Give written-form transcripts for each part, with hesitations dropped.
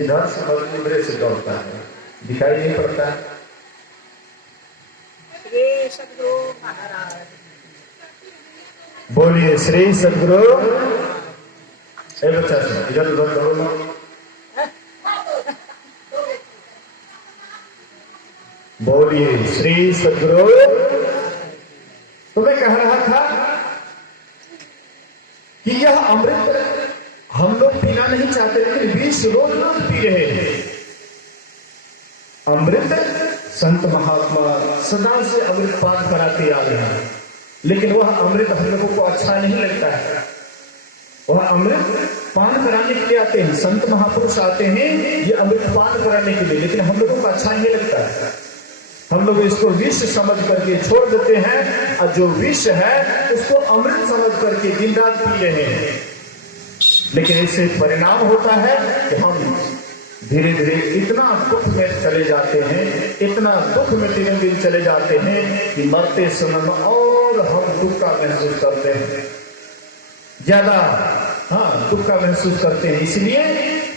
जिधर से मधु उधर से दौड़ता है, दिखाई नहीं पड़ता है। श्री सद्गुरु महाराज बोलिए श्री सद्गुरु। ए बच्चा से इधर उधर दौड़ो। बोलिए श्री सद्गुरु। तो मैं कह रहा था कि यह अमृत हम लोग पीना नहीं चाहते, लेकिन विष रोज रोज पी रहे हैं। अमृत संत महात्मा सदा से अमृत पान कराते आ रहे हैं, लेकिन वह अमृत हम लोगों को अच्छा नहीं लगता है। वह अमृत पान कराने के लिए आते हैं, संत महापुरुष आते हैं ये अमृत पान कराने के लिए, लेकिन हम लोगों को अच्छा नहीं लगता है। हम लोग इसको विष समझ करके छोड़ देते हैं, और जो विष है उसको अमृत समझ करके दिन रात पी रहे हैं। लेकिन इससे परिणाम होता है कि हम धीरे धीरे इतना दुख में चले जाते हैं, इतना दुख में दिन दिन चले जाते हैं कि मरते समय और हम दुख का महसूस करते हैं, ज्यादा दुख का महसूस करते हैं। इसलिए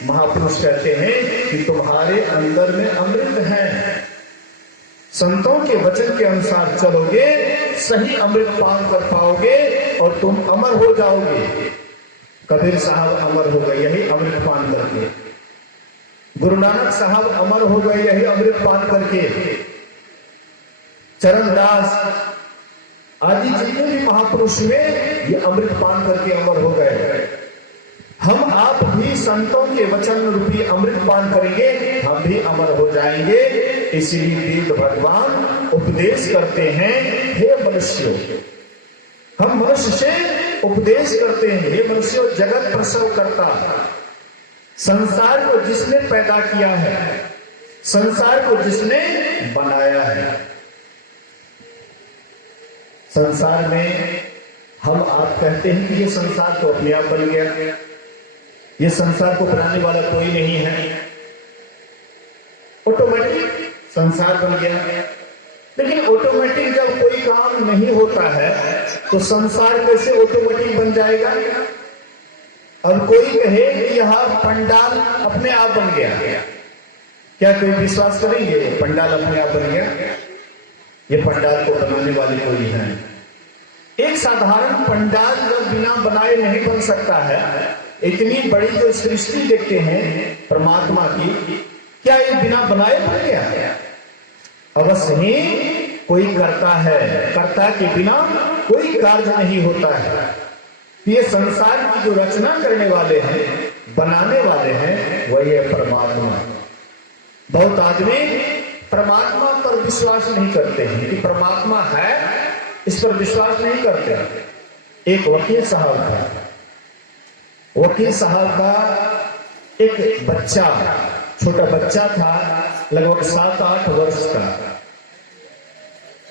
महापुरुष कहते हैं कि तुम्हारे अंदर में अमृत है, संतों के वचन के अनुसार चलोगे, सही अमृत पान कर पाओगे और तुम अमर हो जाओगे। कबीर साहब अमर हो गए यही अमृत पान करके, गुरु नानक साहब अमर हो गए यही अमृत पान करके, चरणदास आदि जितने भी महापुरुष हुए ये अमृत पान करके अमर हो गए। हम आप भी संतों के वचन रूपी अमृत पान करेंगे, हम भी अमर हो जाएंगे। इसलिए वेद भगवान उपदेश करते हैं, हे मनुष्यों, हम मनुष्य से उपदेश करते हैं, हे मनुष्यों, जगत प्रसव करता, संसार को जिसने पैदा किया है, संसार को जिसने बनाया है। संसार में हम आप कहते हैं कि ये संसार तो अपने आप बन गया, ये संसार को बनाने वाला कोई नहीं है, ऑटोमेटिक संसार बन गया। लेकिन ऑटोमेटिक जब कोई काम नहीं होता है तो संसार कैसे ऑटोमेटिक बन जाएगा? अब कोई कहे कि यह पंडाल अपने आप बन गया, क्या कोई विश्वास करेंगे पंडाल अपने आप बन गया? ये पंडाल को बनाने वाले कोई है। एक साधारण पंडाल जब बिना बनाए नहीं बन सकता है, इतनी बड़ी जो सृष्टि देखते हैं परमात्मा की, क्या ये बिना बनाए बन गया? अवश्य ही कोई करता है, कर्ता के बिना कोई कार्य नहीं होता है। ये संसार की जो रचना करने वाले हैं, बनाने वाले हैं, वही है परमात्मा। बहुत आदमी परमात्मा पर विश्वास नहीं करते हैं कि परमात्मा है, इस पर विश्वास नहीं करते। एक वकील साहब था, वकील साहब का एक बच्चा, छोटा बच्चा था, लगभग 7-8 वर्ष का।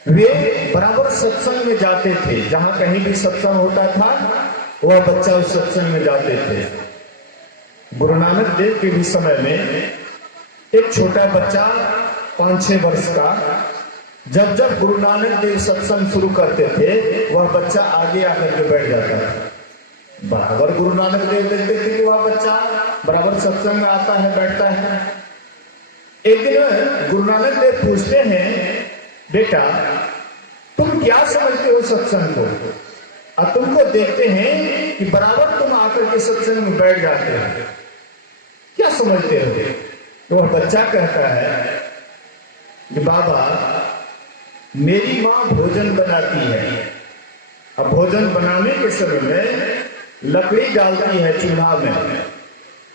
वे बराबर सत्संग में जाते थे, जहां कहीं भी सत्संग होता था वह बच्चा उस सत्संग में जाते थे। गुरु नानक देव के भी समय में एक छोटा बच्चा 5-6 वर्ष का, जब जब गुरु नानक देव सत्संग शुरू करते थे वह बच्चा आगे आकर के बैठ जाता था। बराबर गुरु नानक देव देखते थे कि वह बच्चा बराबर सत्संग में आता है, बैठता है। एक दिन गुरु नानक देव पूछते हैं, बेटा तुम क्या समझते हो सत्संग को? और तुमको देखते हैं कि बराबर तुम आकर के सत्संग में बैठ जाते हो, क्या समझते हो? तो वह बच्चा कहता है कि बाबा मेरी माँ भोजन बनाती है, अब भोजन बनाने के समय में लकड़ी डालती है चूल्हा में,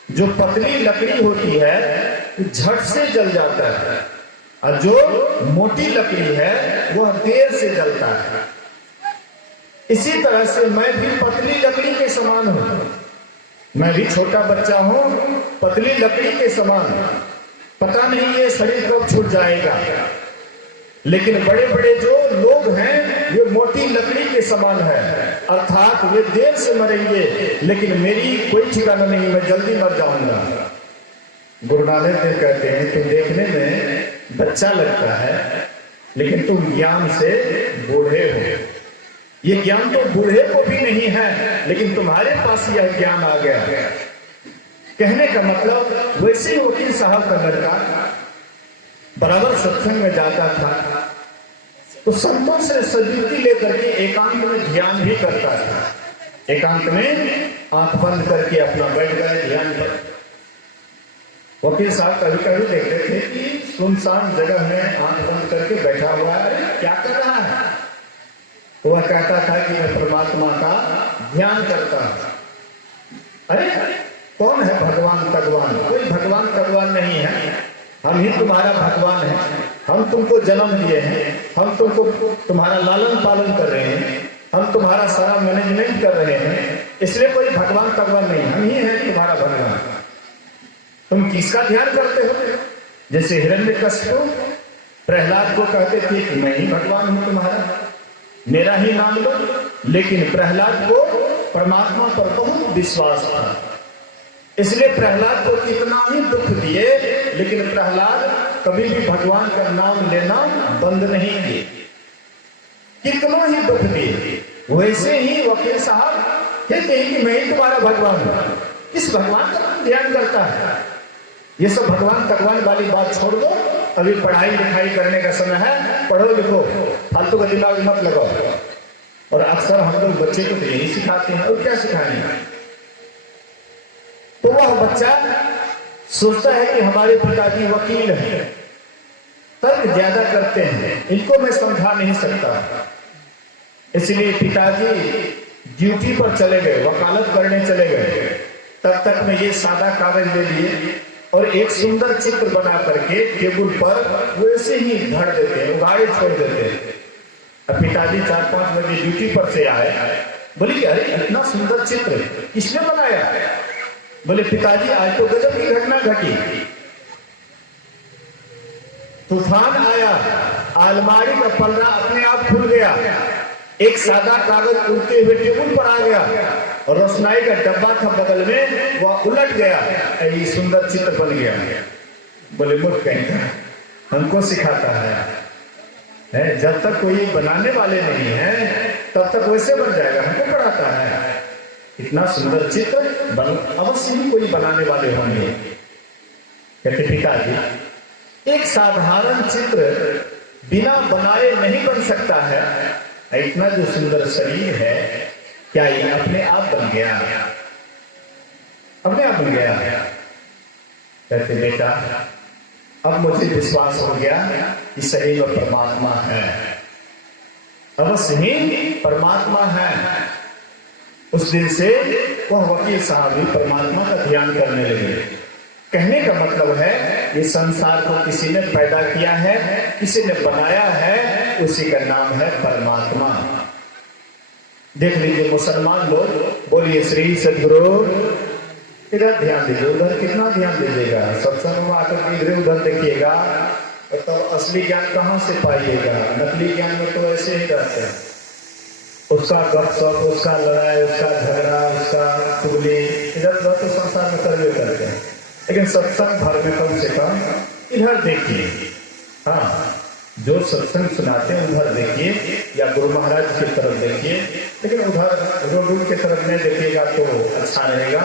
जो पतली लकड़ी होती है झट से जल जाता है, और जो मोटी लकड़ी है वह देर से जलता है। इसी तरह से मैं भी पतली लकड़ी के समान हूं, मैं भी छोटा बच्चा हूं, पतली लकड़ी के समान। पता नहीं ये शरीर कब छूट जाएगा, लेकिन बड़े बड़े जो लोग हैं ये मोटी लकड़ी के समान है, अर्थात वे देर से मरेंगे, लेकिन मेरी कोई ठिकाना नहीं, मैं जल्दी मर जाऊंगा। गुरु नानक देव कहते हैं तुम देखने में बच्चा लगता है, लेकिन तुम ज्ञान से बूढ़े हो। ये ज्ञान तो बूढ़े को भी नहीं है, लेकिन तुम्हारे पास यह ज्ञान आ गया। कहने का मतलब वैसे ही वकील साहब का लड़का बराबर सत्संग में जाता था, तो संतों से सद्बुद्धि लेकर के एकांत में ध्यान भी करता था। एकांत में आंख बंद करके अपना बैठ गए ध्यान पर। वकील साहब कभी कभी देखते थे कि सुनसान जगह में आंख बंद करके बैठा हुआ है, अरे क्या कर रहा है? तो वह कहता था कि मैं परमात्मा का ध्यान करता हूं। अरे कौन है भगवान भगवान? कोई भगवान भगवान नहीं है, हम ही तुम्हारा भगवान है। हम तुमको जन्म दिए हैं, हम तुमको तुम्हारा लालन पालन कर रहे हैं, हम तुम्हारा सारा मैनेजमेंट कर रहे हैं, इसलिए कोई भगवान भगवान नहीं, हम ही हैं तुम्हारा भगवान। तुम किसका ध्यान करते हो? जैसे हिरण्यकश्यप प्रहलाद को कहते थे कि मैं ही भगवान हूं तुम्हारा, मेरा ही नाम लो। लेकिन प्रहलाद को परमात्मा पर बहुत विश्वास था, इसलिए प्रहलाद को कितना ही दुख दिए, लेकिन प्रहलाद कभी भी भगवान का नाम लेना बंद नहीं किए। कितना ही दुख दिए। वैसे ही वकील साहब कहते हैं कि मैं ही तुम्हारा भगवान हूं। किस भगवान का तुम ध्यान करता है? ये सब भगवान भगवान वाली बात छोड़ दो, अभी पढ़ाई लिखाई करने का समय है, पढ़ो लिखो, फालतू का दिमाग मत लगाओ। और अक्सर हम लोग बच्चे को तो यही सिखाते हैं, और क्या सिखाएंगे? तो वह बच्चा सोचता है कि हमारे पिताजी वकील हैं, तर्क ज्यादा करते हैं, इनको मैं समझा नहीं सकता। इसलिए पिताजी ड्यूटी पर चले गए, वकालत करने चले गए। तब तक में ये सादा कागज ले लिए और एक सुंदर चित्र बना करके टेबल पर वैसे ही धर देते हैं, उगाड़े छोड़ देते हैं। अब पिताजी 4-5 बजे ड्यूटी पर से आए, बोले कि अरे इतना सुंदर चित्र किसने बनाया? बोले पिताजी आज तो गजब की घटना घटी, तूफान आया, अलमारी का पल्ला अपने आप खुल गया, एक सादा कागज उड़ते हुए टेबल पर आ गया और रोशनाई का डब्बा था बगल में, वह उलट गया, ये सुंदर चित्र बन गया। बोले मूर्ख कहीं हमको सिखाता है, जब तक कोई बनाने वाले नहीं है तब तक वैसे बन जाएगा, हमको पढ़ाता है। इतना सुंदर चित्र अवश्य ही कोई बनाने वाले होंगे। कहते पिताजी एक साधारण चित्र बिना बनाए नहीं बन सकता है, इतना जो सुंदर शरीर है क्या ये अपने आप बन गया? अपने आप बन गया? कहते बेटा अब मुझे विश्वास हो गया कि शरीर में परमात्मा है, अवश्य ही परमात्मा है। उस दिन से वह वकील साहब भी परमात्मा का ध्यान करने लगे। कहने का मतलब है ये संसार को किसी ने पैदा किया है, किसी ने बनाया है, उसी का नाम है परमात्मा। देख लीजिए मुसलमान लोग, बोलिए श्री सद्गुरु। इधर ध्यान दीजिए, उधर कितना ध्यान दीजिएगा? सत्संग में आकर इधर उधर देखिएगा तो असली ज्ञान कहाँ से पाइएगा? नकली ज्ञान में तो ऐसे ही रहते हैं, उसका गपशप, उसका लड़ाई, उसका झगड़ा, उसका चुगली, इधर उधर तो संसार में करवे करते हैं। लेकिन सत्संग भर में कम से कम इधर देखिए, हाँ जो सत्संग सुनाते हैं उधर देखिए या गुरु महाराज की तरफ देखिए, लेकिन उधर रोड की तरफ नहीं देखिएगा तो अच्छा रहेगा।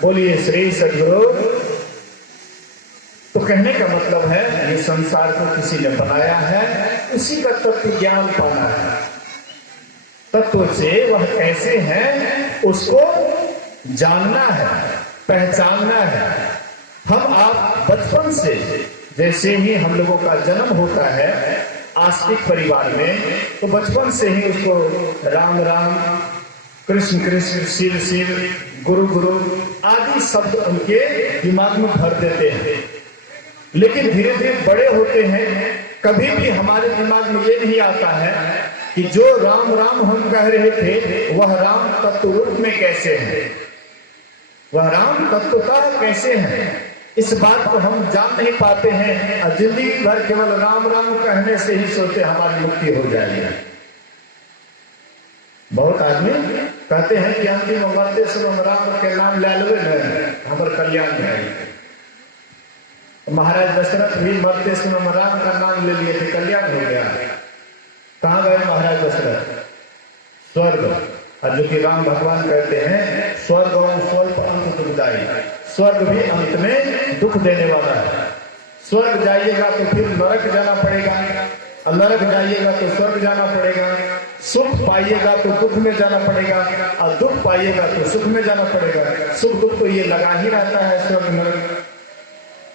बोलिए श्री सद्गुरु। तो कहने का मतलब है ये संसार को किसी ने बनाया है, उसी का तत्व ज्ञान पाना है। तत्व से वह कैसे है उसको जानना है, पहचानना है। हम आप बचपन से, जैसे ही हम लोगों का जन्म होता है आस्तिक परिवार में, तो बचपन से ही उसको राम राम, कृष्ण कृष्ण, शिव शिव, गुरु गुरु आदि शब्द उनके दिमाग में भर देते हैं। लेकिन धीरे धीरे बड़े होते हैं, कभी भी हमारे दिमाग में ये नहीं आता है कि जो राम राम हम कह रहे थे वह राम तत्व रूप में कैसे है, वह राम तत्वतः कैसे है, इस बात को हम जान नहीं पाते हैं। और जिंदगी भर केवल राम राम कहने से ही सोचते हमारी मुक्ति हो जाएगी। बहुत आदमी कहते हैं कि अंतिम मरते समय राम के नाम ले लो, हमारे कल्याण है। महाराज दशरथ भी मरते समय राम का नाम ले लिए थे, कल्याण हो गया। कहाँ गए महाराज दशरथ? स्वर्ग। और जो कि राम भगवान कहते हैं स्वर्ग और स्वल्प अंत दुखदायी, स्वर्ग भी अंत में दुख देने वाला है। स्वर्ग जाइएगा तो फिर नरक जाना पड़ेगा, और नरक जाइएगा तो स्वर्ग जाना पड़ेगा। सुख पाइएगा तो दुख में जाना पड़ेगा, और दुख पाइएगा तो सुख में जाना पड़ेगा। सुख दुख तो ये लगा ही रहता है स्वर्ग नरक।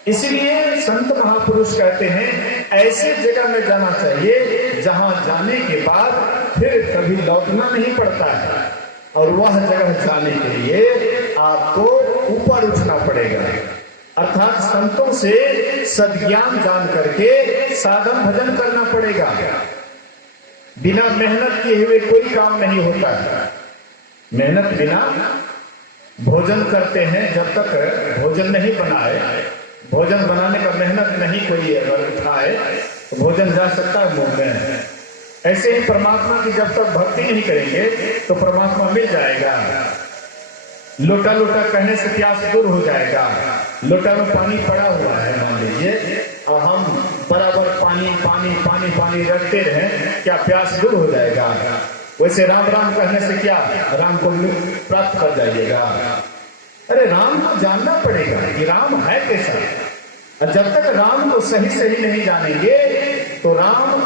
इसलिए संत महापुरुष कहते हैं ऐसे जगह में जाना चाहिए जहां जाने के बाद फिर कभी लौटना नहीं पड़ता है, और वह जगह जाने के लिए आपको ऊपर उठना पड़ेगा, अर्थात संतों से सद्ज्ञान जान करके साधन भजन करना पड़ेगा। बिना मेहनत किए हुए कोई काम नहीं होता है। मेहनत बिना भोजन करते हैं, जब तक भोजन नहीं बनाए, भोजन बनाने का मेहनत नहीं कोई अगर उठाए तो भोजन जा सकता है मुंह में। ऐसे ही परमात्मा की जब तक भक्ति नहीं करेंगे तो परमात्मा मिल जाएगा। लोटा लोटा कहने से प्यास दूर हो जाएगा। लोटा में पानी पड़ा हुआ है मान लीजिए, और हम बराबर पानी पानी पानी पानी रखते रहें, क्या प्यास दूर हो जाएगा? वैसे राम राम कहने से क्या राम को प्राप्त कर जाइएगा? अरे राम को जानना पड़ेगा कि राम है कैसा। और जब तक राम को सही सही नहीं जानेंगे तो राम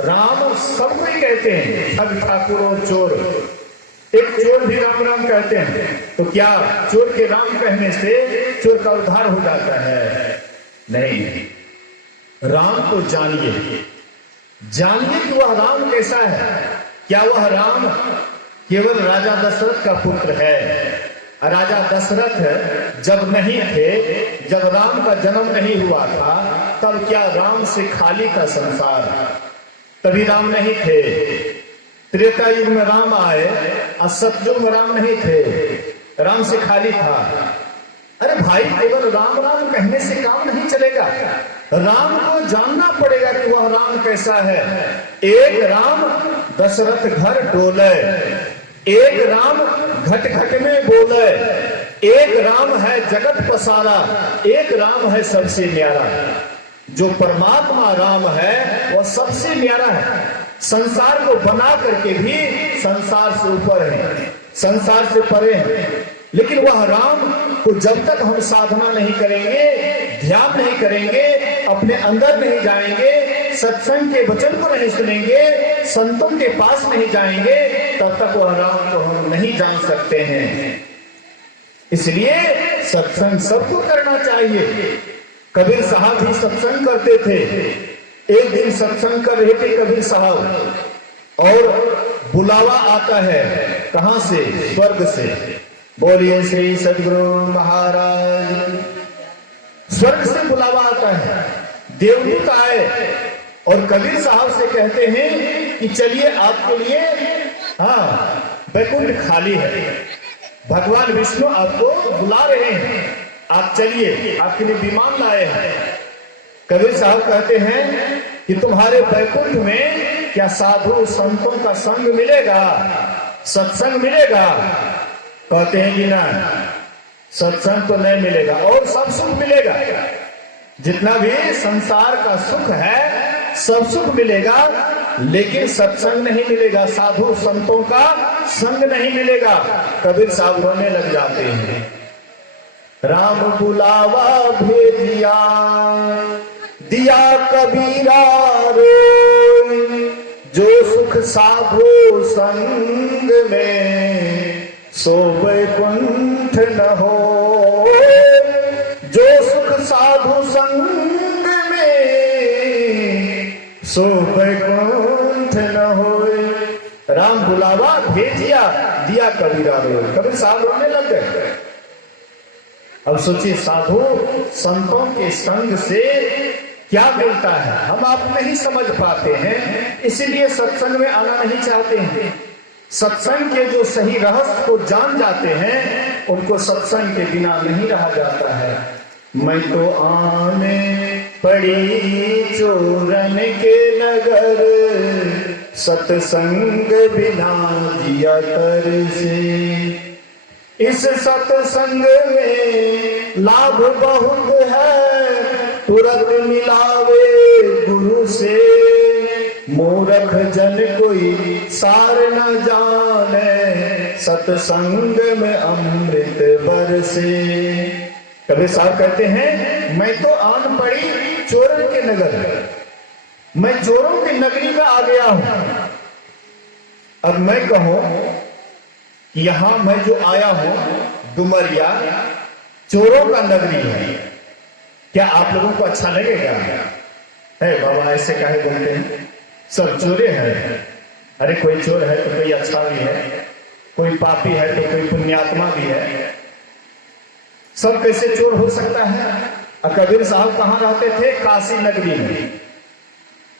राम सबको ही कहते हैं, ठग ठाकुर और चोर। एक चोर भी राम राम कहते हैं, तो क्या चोर के राम कहने से चोर का उद्धार हो जाता है? नहीं, राम को जानिए, जानिए कि वह राम कैसा है। क्या वह राम केवल राजा दशरथ का पुत्र है? राजा दशरथ जब नहीं थे, जब राम का जन्म नहीं हुआ था, तब क्या राम से खाली था संसार? तभी राम नहीं थे। त्रेता युग में राम आए और सतयुग में राम नहीं थे, राम से खाली था। अरे भाई, केवल राम राम कहने से काम नहीं चलेगा, राम को जानना पड़ेगा कि वह राम कैसा है। एक राम दशरथ घर डोले, एक राम घट घट में बोले, एक राम है जगत पसारा, एक राम है सबसे न्यारा। जो परमात्मा राम है वह सबसे न्यारा है। संसार को बना करके भी संसार से ऊपर है, संसार से परे है। लेकिन वह राम को जब तक हम साधना नहीं करेंगे, ध्यान नहीं करेंगे, अपने अंदर नहीं जाएंगे, सत्संग के वचन को नहीं सुनेंगे, संतों के पास नहीं जाएंगे, तब तक वह राम को हम नहीं जान सकते हैं। इसलिए सत्संग सबको करना चाहिए। कबीर साहब भी सत्संग करते थे। एक दिन सत्संग कर रहे थे कबीर साहब, और बुलावा आता है। कहां से? स्वर्ग से। बोलिए श्री सद्गुरु महाराज। स्वर्ग से बुलावा आता है, देवदूत आए और कबीर साहब से कहते हैं कि चलिए आपके लिए वैकुंठ खाली है, भगवान विष्णु आपको बुला रहे हैं, आप चलिए, आपके लिए विमान लाए हैं। कबीर साहब कहते हैं कि तुम्हारे वैकुंठ में क्या साधु संतों का संग मिलेगा, सत्संग मिलेगा? कहते हैं कि ना, सत्संग तो नहीं मिलेगा, और सब सुख मिलेगा। जितना भी संसार का सुख है सब सुख मिलेगा, लेकिन सत्संग नहीं मिलेगा, साधु संतों का संग नहीं मिलेगा। कबीर साहब रोने लग जाते हैं। राम बुलावा भेजिया, दिया कबीरा रे, जो सुख साधु संग में सो वैकुंठ न हो, जो सुख साधु संग में सो वैकुंठ न होए। राम बुलावा भेजिया, दिया कबीरा रो। कबीर साहब रोने लग गए। अब सोचिए, साधु संतों के संग से क्या मिलता है, हम आप नहीं समझ पाते हैं, इसीलिए सत्संग में आना नहीं चाहते हैं। सत्संग के जो सही रहस्य को जान जाते हैं, उनको सत्संग के बिना नहीं रहा जाता है। मैं तो आने पड़ी चोरन के नगर, सत्संग बिना जिया तर से। इस सत्संग में लाभ बहुत है, तुरंत मिलावे गुरु से। मूर्ख जन कोई सार न जाने, सत्संग में अमृत बरसे। कबीर साहब कहते हैं, मैं तो आन पड़ी चोरों के नगर, मैं चोरों की नगरी में आ गया हूं। अब मैं कहूं कि यहां मैं जो आया हूं डुमरिया चोरों का नगरी है, क्या आप लोगों को अच्छा लगेगा? है बाबा ऐसे काहे बोलते हैं, सब चोरे हैं। अरे कोई चोर है तो कोई अच्छा भी है, कोई पापी है तो कोई पुण्यात्मा भी है, सब कैसे चोर हो सकता है? कबीर साहब कहाँ रहते थे? काशी नगरी में।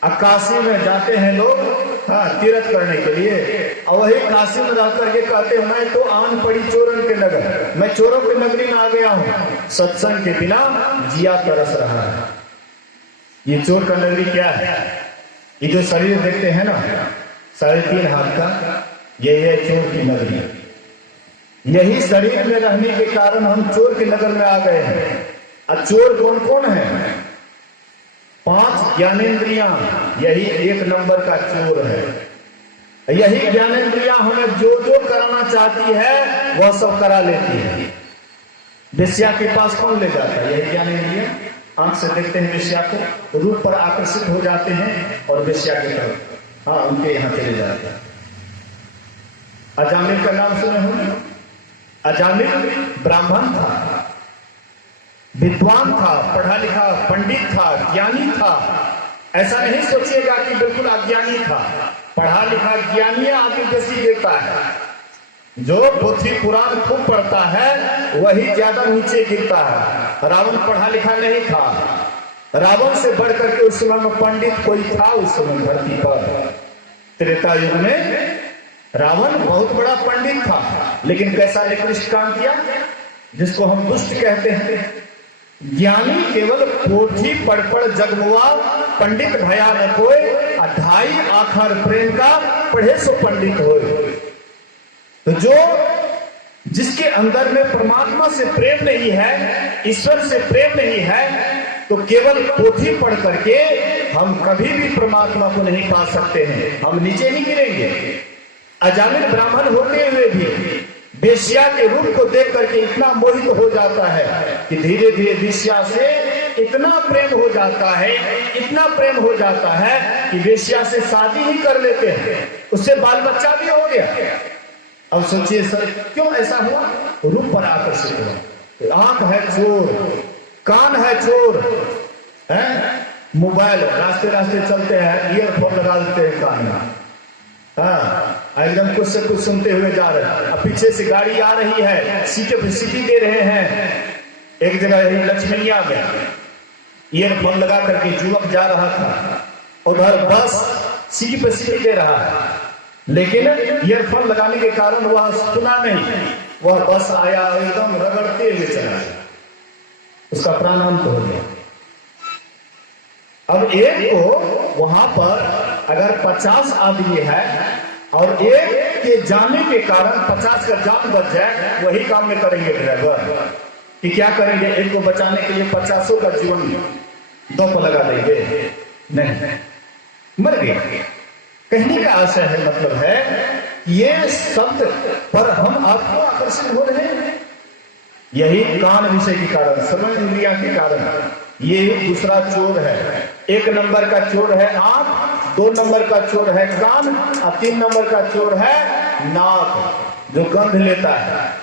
काशी में जाते हैं लोग तीर्थ करने के लिए, और वही काशी में रह करके कहते हैं, मैं तो आन पड़ी चोरन के नगर, मैं चोरों की नगरी में आ गया हूं, सत्संग के बिना जिया तरस रहा है। ये चोर का नगरी क्या है? ये जो शरीर देखते हैं ना 3.5 हाथ का, यही है चोर की नगरी। यही शरीर में रहने के कारण हम चोर के नगर में आ गए हैं। अब चोर कौन कौन है? 5 ज्ञानेंद्रियां, यही 1 नंबर का चोर है। यही ज्ञानेंद्रियां हमें जो जो करना चाहती है वह सब करा लेती है। वेश्या के पास कौन ले जाता है? यही ज्ञानेंद्रियां आंख से देखते हैं वेश्या को, रूप पर आकर्षित हो जाते हैं और वेश्या की तरफ उनके यहां चले जाते हैं। अजामिल का नाम सुने होंगे? अजामिल ब्राह्मण था, विद्वान था, पढ़ा लिखा पंडित था, ज्ञानी था। ऐसा नहीं सोचिएगा कि बिल्कुल अज्ञानी था। पढ़ा लिखा ज्ञानी आगे बेसी गिरता है, जो पोथी पुराण खूब पढ़ता है वही ज्यादा नीचे गिरता है। रावण पढ़ा लिखा नहीं था, रावण से बढ़ करके उस समय में पंडित कोई था उस समय धरती पर। त्रेता युग में रावण बहुत बड़ा पंडित था, लेकिन कैसा निकृष्ट काम किया, जिसको हम दुष्ट कहते हैं। ज्ञानी केवल पोथी पढ़ पढ़ जगमुआ, पंडित भया न कोई, 2.5 आखर प्रेम का पढ़े सो पंडित होए। तो जो जिसके अंदर में परमात्मा से प्रेम नहीं है, ईश्वर से प्रेम नहीं है, तो केवल पोथी पढ़ करके हम कभी भी परमात्मा को नहीं पा सकते हैं, हम नीचे ही गिरेंगे। अजामिल ब्राह्मण होते हुए भी वेश्या के रूप को देख करके इतना मोहित हो जाता है कि धीरे धीरे वेश्या से इतना प्रेम हो जाता है, इतना प्रेम हो जाता है कि वेश्या से शादी ही कर लेते हैं, उससे बाल बच्चा भी हो गया। अब सोचिए सर, क्यों ऐसा हुआ? रूप पर आकर्षित हुआ। आंख है चोर, कान है चोर, है मोबाइल, रास्ते रास्ते चलते हैं ईयरफोन लगा देते हैं कान में, एकदम कुछ से कुछ सुनते हुए जा रहे हैं। अब पीछे से गाड़ी आ रही है, सीटे पे सीटी दे रहे हैं। एक जगह यही लक्ष्मीनिया में ईयरफोन लगा करके युवक जा रहा था, उधर बस सीटी पे सीटी दे रहा है, लेकिन ईयरफोन लगाने के कारण वह सुना नहीं, वह बस आया एकदम रगड़ते हुए चला, उसका प्राणांत हो गया। अब एक को वहां पर अगर 50 आदमी है और एक के जाने के कारण 50 का जान बच जाए, वही काम में करेंगे ड्राइवर कि क्या करेंगे? एक को बचाने के लिए 50 का जीवन 2 पर लगा देंगे? नहीं, मर गए। कहने का आशय है, मतलब है ये शब्द पर हम आपको आकर्षित हो रहे हैं, यही कान विषय के कारण, श्रवण इंद्रिया के कारण। ये दूसरा चोर है। 1 नंबर का चोर है आंख, 2 नंबर का चोर है कान, और 3 नंबर का चोर है नाक, जो गंध लेता है।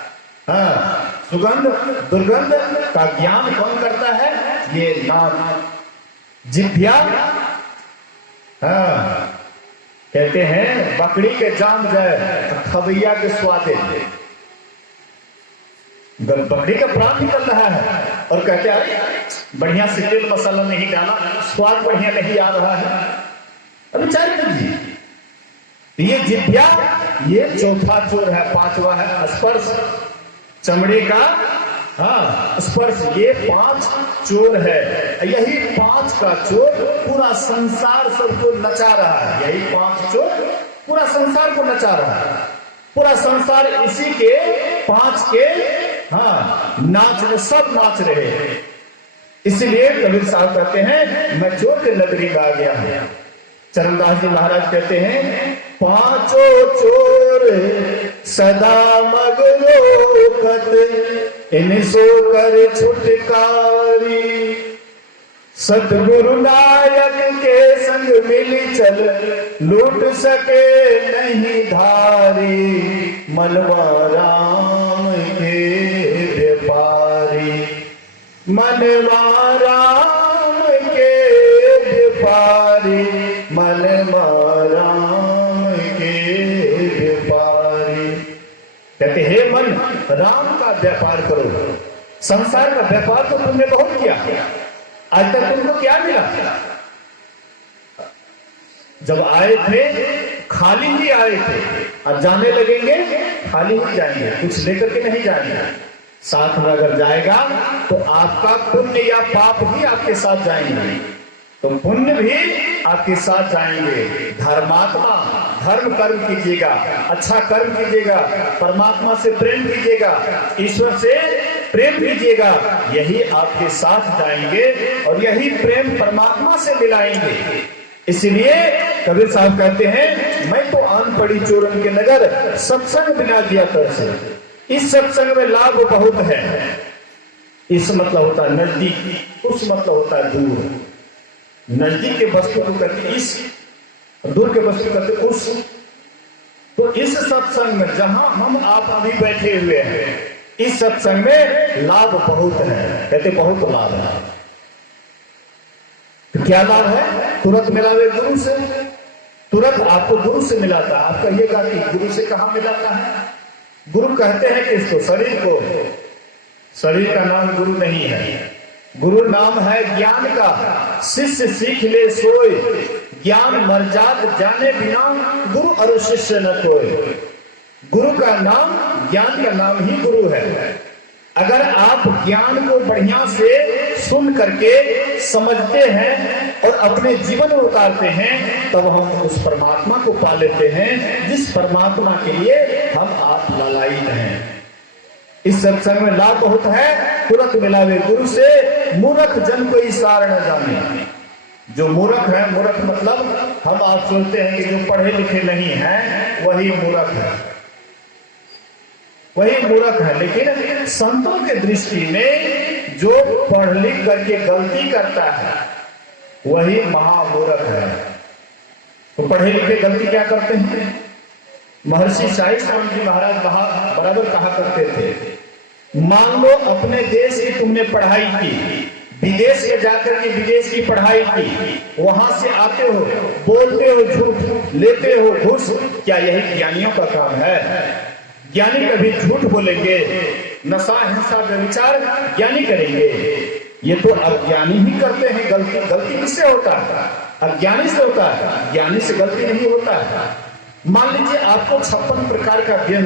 सुगंध दुर्गंध का ज्ञान कौन करता है? ये नाक। जिभ्या, कहते हैं बकरी के जान जाए खबैया के स्वादे, बकरी का प्राण निकल रहा है और कहते हैं बढ़िया से तेल मसाला नहीं डाला, स्वाद बढ़िया नहीं आ रहा है। अब विचार कीजिए, ये जिभ्या ये चौथा चोर है। 5वां है स्पर्श, चमड़े का स्पर्श। ये 5 चोर है। यही 5 का चोर पूरा संसार सबको नचा रहा है। यही 5 चोर पूरा संसार को नचा रहा है। पूरा संसार इसी के 5 के नाच में सब नाच रहे हैं। इसलिए कबीर साहब कहते हैं, मैं चोर के नगरी में आ गया हूं। चरणदास जी महाराज कहते हैं, पांचों चोर सदा मग रोकत, इन सो कर छुटकारी, सतगुरु नायक के संग मिल चल, लूट सके नहीं धारी, मनवा राम के व्यापारी, मनवा राम के व्यापारी, मनवा राम के व्यापारी। कहते हे मन, राम का व्यापार करो। संसार का व्यापार तो तुमने बहुत किया, आज तक तुमको क्या मिला? जब आए थे खाली ही आए थे, अब जाने लगेंगे खाली ही जाएंगे, कुछ लेकर के नहीं जाएंगे। साथ में अगर जाएगा तो आपका पुण्य या पाप ही आपके साथ जाएंगे, तो पुण्य भी आपके साथ जाएंगे। धर्मात्मा धर्म कर्म कीजिएगा, अच्छा कर्म कीजिएगा, परमात्मा से प्रेम कीजिएगा, ईश्वर से प्रेम कीजिएगा, यही आपके साथ जाएंगे और यही प्रेम परमात्मा से मिलाएंगे। इसलिए कबीर साहब कहते हैं, मैं तो आन पड़ी चोरन के नगर, सत्संग बिना दिया कर से। इस सत्संग में लाभ बहुत है। इस मतलब होता है नजदीक, उस मतलब होता है दूर। नजदीक के वस्तु को कहते इस, दूर के वस्तु कहते उस। तो इस सत्संग में जहां हम आप अभी बैठे हुए हैं, इस सत्संग में लाभ बहुत है। कहते बहुत लाभ है। तो क्या लाभ है? तुरंत मिलावे गुरु से, तुरंत आपको गुरु से मिलाता है। आप कहिएगा कि गुरु से कहां मिलाता है? गुरु कहते हैं कि इसको शरीर को, शरीर का नाम गुरु नहीं है। गुरु नाम है ज्ञान का। शिष्य सीख ले सोए, ज्ञान मर्जात जाने बिना, गुरु और शिष्य न कोई। गुरु का नाम, ज्ञान का नाम ही गुरु है। अगर आप ज्ञान को बढ़िया से सुन करके समझते हैं और अपने जीवन में उतारते हैं, तब हम उस परमात्मा को पा लेते हैं जिस परमात्मा के लिए हम आप लालायित हैं। इस सत्संग में लाभ बहुत है। तुरंत मिलावे गुरु से, मूर्ख जन को सार न जाने। जो मूर्ख है, मूर्ख मतलब हम आप सोचते हैं कि जो पढ़े लिखे नहीं है वही मूर्ख है, वही मूर्ख है। लेकिन संतों के दृष्टि में जो पढ़ लिख करके गलती करता है वही महामूर्ख है। तो पढ़े लिखे गलती क्या करते हैं? महर्षि साई स्वामी जी महाराज बराबर कहा करते थे, मान लो अपने देश की तुमने पढ़ाई की, विदेश में जाकर के विदेश की पढ़ाई की, वहां से आते हो, बोलते हो झूठ, लेते हो घूस, क्या यही ज्ञानियों का काम है? ज्ञानी कभी झूठ बोलेंगे, नशा हिंसा व्यभिचार ज्ञानी करेंगे? ये तो अज्ञानी ही करते हैं गलती। गलती किससे होता है? अज्ञानी से होता है, ज्ञानी से गलती नहीं होता है। मान लीजिए आपको 56 प्रकार का व्यंजन